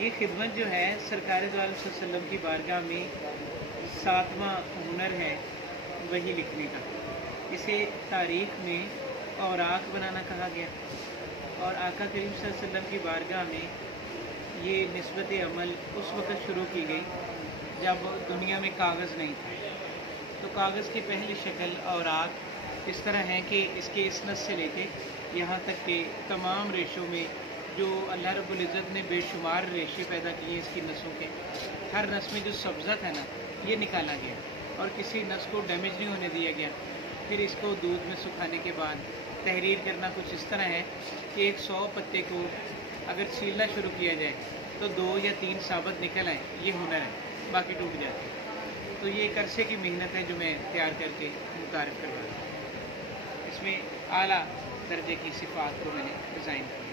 یہ خدمت جو ہے سرکار دو عالم صلی اللہ علیہ وسلم کی بارگاہ میں 7واں ہنر ہے وہی لکھنے کا۔ اسے تاریخ میں اوراق بنانا کہا گیا، اور آقا کریم صلی اللہ علیہ وسلم کی بارگاہ میں یہ نسبت عمل اس وقت شروع کی گئی جب دنیا میں کاغذ نہیں تھا۔ تو کاغذ کی پہلی شکل اوراق اس طرح ہیں کہ اس کے اسنس سے لے کے یہاں تک کہ تمام ریشوں میں جو اللہ رب العزت نے بے شمار ریشے پیدا کیے اس کی نسوں کے، ہر نس میں جو سبزت ہے نا یہ نکالا گیا اور کسی نس کو ڈیمیج نہیں ہونے دیا گیا۔ پھر اس کو دودھ میں سکھانے کے بعد تحریر کرنا کچھ اس طرح ہے کہ ایک 100 پتے کو اگر چھیلنا شروع کیا جائے تو 2 یا 3 ثابت نکل آئیں، یہ ہنر ہے، باقی ٹوٹ جاتے ہیں۔ تو یہ ایک عرصے کی محنت ہے جو میں تیار کر کے متعارف کروا رہا ہوں۔ اس میں اعلیٰ درجے کی صفات کو میں نے ڈیزائن کیا۔